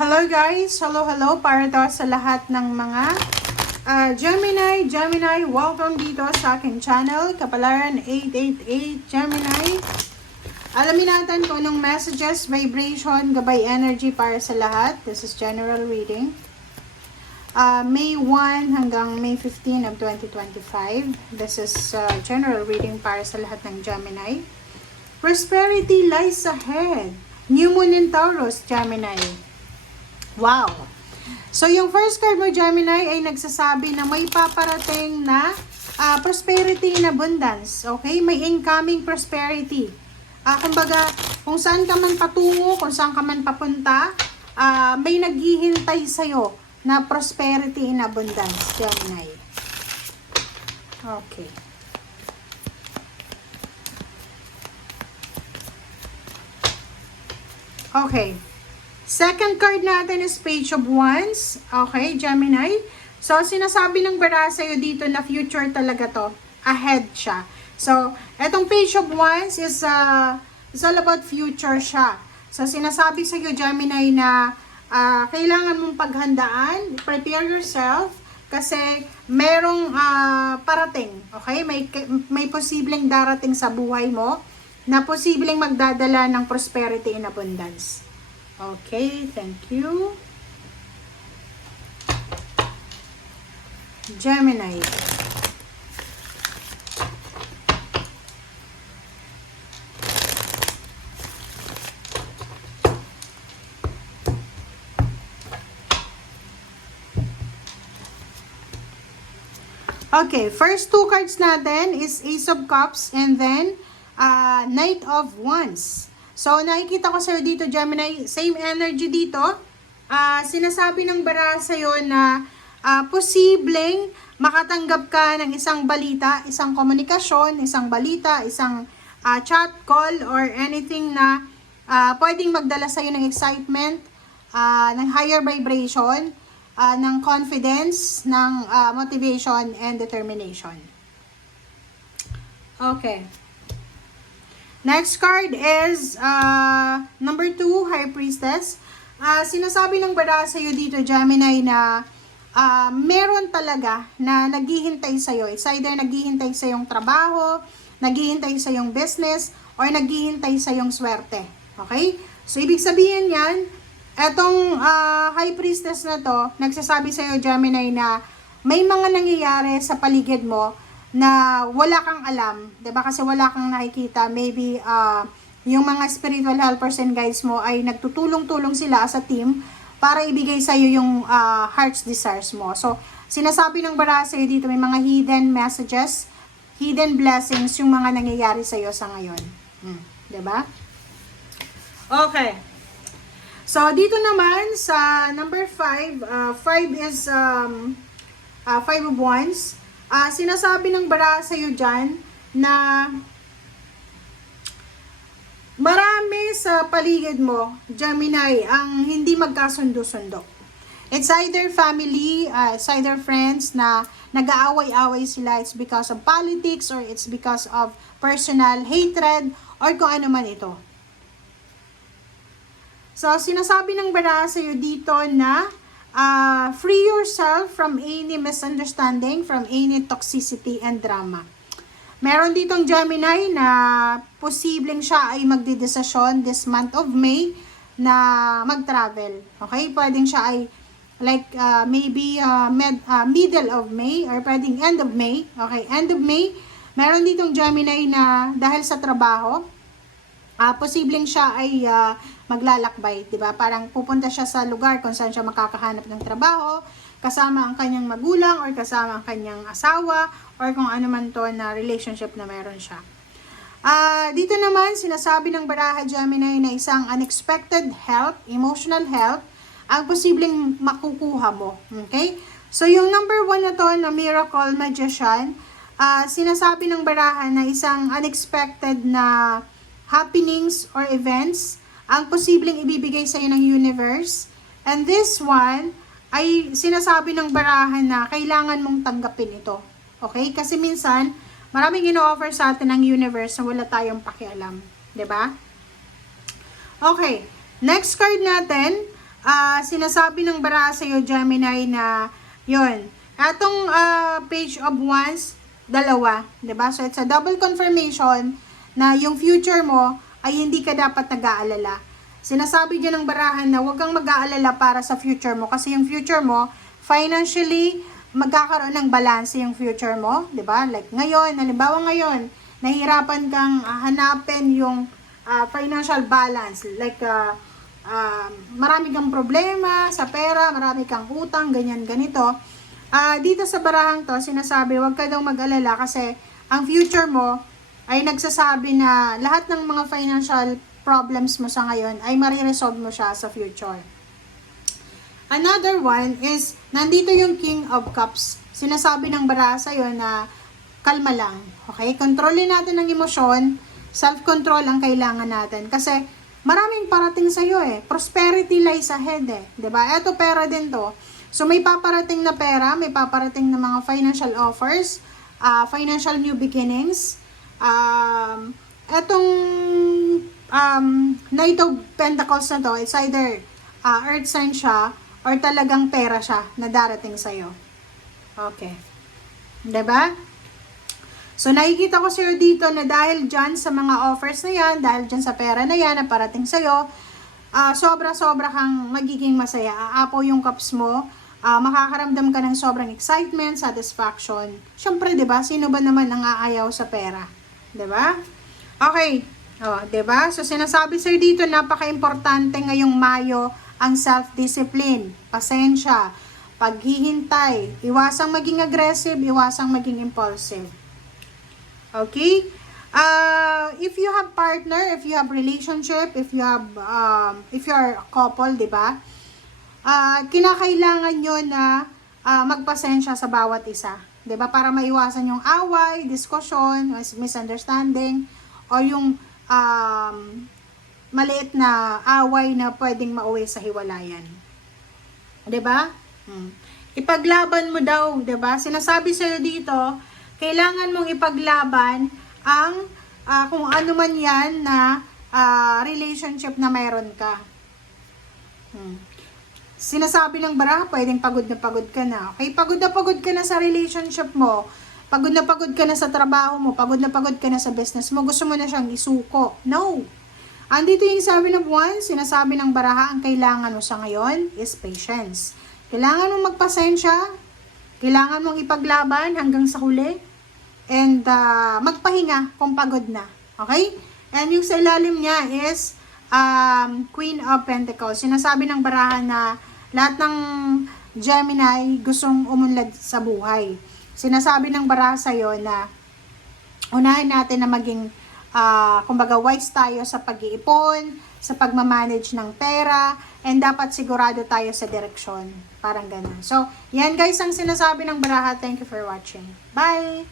Hello guys! Hello para daw sa lahat ng mga Gemini, welcome dito sa aking channel, Kapalaran 888 Gemini. Alamin natin kung anong messages, vibration, gabay energy para sa lahat. This is general reading. May 1 hanggang May 15 of 2025. This is general reading para sa lahat ng Gemini. Prosperity lies ahead. New Moon in Taurus, Gemini. Wow! So, yung first card mo, Gemini, ay nagsasabi na may paparating na prosperity in abundance. Okay? May incoming prosperity. Kumbaga, kung saan ka man patungo, kung saan ka man papunta, may naghihintay sa'yo na prosperity in abundance, Gemini. Okay. Okay. Second card natin is Page of Wands. Okay, Gemini. So, sinasabi ng bara sa'yo dito na future talaga to. Ahead siya. So, etong Page of Wands is all about future siya. So, sinasabi sa'yo, Gemini, na kailangan mong paghandaan. Prepare yourself. Kasi, merong parating. Okay? May posibleng darating sa buhay mo na posibleng magdadala ng prosperity and abundance. Okay, thank you. Gemini. Okay, first two cards natin is Ace of Cups and then Knight of Wands. So, nakikita ko sa'yo dito, Gemini, same energy dito. Sinasabi ng bara sa'yo na posibleng makatanggap ka ng isang balita, isang komunikasyon, isang balita, isang chat, call, or anything na pwedeng magdala sa'yo ng excitement, ng higher vibration, ng confidence, ng motivation, and determination. Okay. Next card is number 2, High Priestess. Sinasabi ng bara sa'yo dito, Gemini, na meron talaga na naghihintay sa'yo. It's either naghihintay sa yung trabaho, naghihintay sa yung business, or naghihintay sa yung swerte. Okay? So, ibig sabihin yan, etong High Priestess na to, nagsasabi sa'yo, Gemini, na may mga nangyayari sa paligid mo na wala kang alam, 'di ba? Kasi wala kang nakikita. Maybe yung mga spiritual helpers and guides mo ay nagtutulong-tulong sila as a team para ibigay sa iyo yung heart's desires mo. So, sinasabi ng bara sa iyo dito, may mga hidden messages, hidden blessings yung mga nangyayari sa iyo sa ngayon. 'Di ba? Okay. So, dito naman sa number 5, 5 is 5 of Wands. Sinasabi ng bara sa'yo dyan na marami sa paligid mo, Gemini, ang hindi magkasundo-sundo. It's either family, it's either friends na nag-aaway-away sila. It's because of politics or it's because of personal hatred or kung ano man ito. So, sinasabi ng bara sa'yo dito na free yourself from any misunderstanding, from any toxicity and drama. Meron ditong Gemini na posibleng siya ay magdedesisyon this month of May na mag-travel. Okay? Pwedeng siya ay like maybe middle of May or pwedeng end of May. Okay? End of May. Meron ditong Gemini na dahil sa trabaho, posibleng siya ay maglalakbay, 'di ba? Parang pupunta siya sa lugar kung saan siya makakahanap ng trabaho, kasama ang kanyang magulang or kasama ang kanyang asawa or kung ano man to na relationship na meron siya. Dito naman sinasabi ng baraha Gemini na isang unexpected help, emotional help ang posibleng makukuha mo. Okay? So yung number 1 na to na Miracle Magician, sinasabi ng baraha na isang unexpected na happenings or events ang posibleng ibibigay sa iyo ng universe. And this one ay sinasabi ng barahan na kailangan mong tanggapin ito. Okay? Kasi minsan, maraming ino-offer sa atin ng universe na wala tayong pakialam. 'Di ba? Okay. Next card natin sinasabi ng baraha sa'yo, Gemini, na yun. Atong page of wands, dalawa. 'Di ba? So, it's a double confirmation na yung future mo ay hindi ka dapat nag-aalala. Sinasabi dyan ng barahan na huwag kang mag-aalala para sa future mo kasi yung future mo, financially, magkakaroon ng balance yung future mo. 'Di ba? Like ngayon, halimbawa ngayon, nahihirapan kang hanapin yung financial balance. Like, marami kang problema sa pera, marami kang utang, ganyan, ganito. Dito sa barahang to, sinasabi, huwag ka daw mag-alala kasi ang future mo ay nagsasabi na lahat ng mga financial problems mo sa ngayon ay mariresolve mo siya sa future. Another one is, nandito yung King of Cups. Sinasabi ng baraha sa'yo na kalma lang. Okay? Kontrolin natin ang emosyon. Self-control ang kailangan natin. Kasi maraming parating sa'yo eh. Prosperity lies ahead eh. 'Di ba? Eto pera din to. So, may paparating na pera, may paparating na mga financial offers, financial new beginnings. Etong Knight of Pentacles na to, it's either earth sign siya or talagang pera siya na darating sa'yo. Okay. Diba? So, nakikita ko sa'yo dito na dahil dyan sa mga offers na yan, dahil dyan sa pera na yan na parating sa'yo, sobra-sobra kang magiging masaya. Aapaw yung cups mo, makakaramdam ka ng sobrang excitement, satisfaction. Siyempre, 'di ba? Sino ba naman ang aayaw sa pera? 'Di ba? Okay. 'di ba? So sinasabi sa'yo dito, napaka-importante ngayong Mayo ang self-discipline, pasensya, paghihintay, iwasang maging aggressive, iwasang maging impulsive. Okay? If you have partner, if you have relationship, if you are a couple, 'di ba? Kinakailangan nyo na magpasensya sa bawat isa. 'Di ba? Para maiwasan yung away, diskusyon, misunderstanding, o yung maliit na away na pwedeng mauwi sa hiwalayan. 'Di ba? Ipaglaban mo daw, 'di ba? Sinasabi sa'yo dito, kailangan mong ipaglaban ang kung ano man yan na relationship na mayroon ka. Sinasabi ng baraha, pwedeng pagod ka na. Okay, pagod ka na sa relationship mo, pagod ka na sa trabaho mo, pagod ka na sa business mo, gusto mo na siyang isuko. No! Andito yung sabi ng buwan, sinasabi ng baraha, ang kailangan mo sa ngayon is patience. Kailangan mong magpasensya, kailangan mong ipaglaban hanggang sa huli, and magpahinga kung pagod na. Okay? And yung sa ilalim niya is Queen of Pentacles. Sinasabi ng baraha na lahat ng Gemini gustong umunlad sa buhay. Sinasabi ng baraha sa'yo na unahin natin na maging kumbaga wise tayo sa pag-iipon, sa pagmamanage ng pera, and dapat sigurado tayo sa direksyon. Parang ganun. So, yan guys ang sinasabi ng baraha. Thank you for watching. Bye!